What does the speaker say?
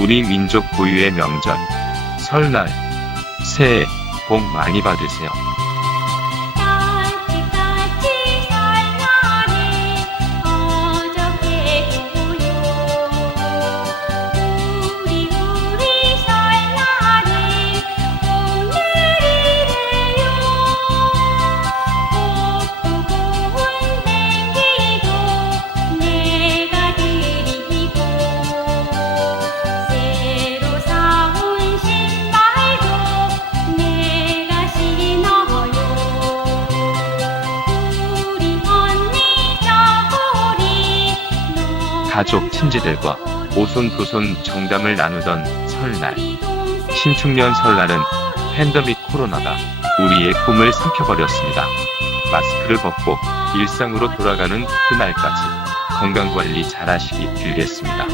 우리 민족 고유의 명절 설날 새해 복 많이 받으세요. 가족, 친지들과 오손 도손 정담을 나누던 설날. 신축년 설날은 팬데믹 코로나가 우리의 꿈을 삼켜버렸습니다. 마스크를 벗고 일상으로 돌아가는 그날까지 건강관리 잘 하시기 빌겠습니다.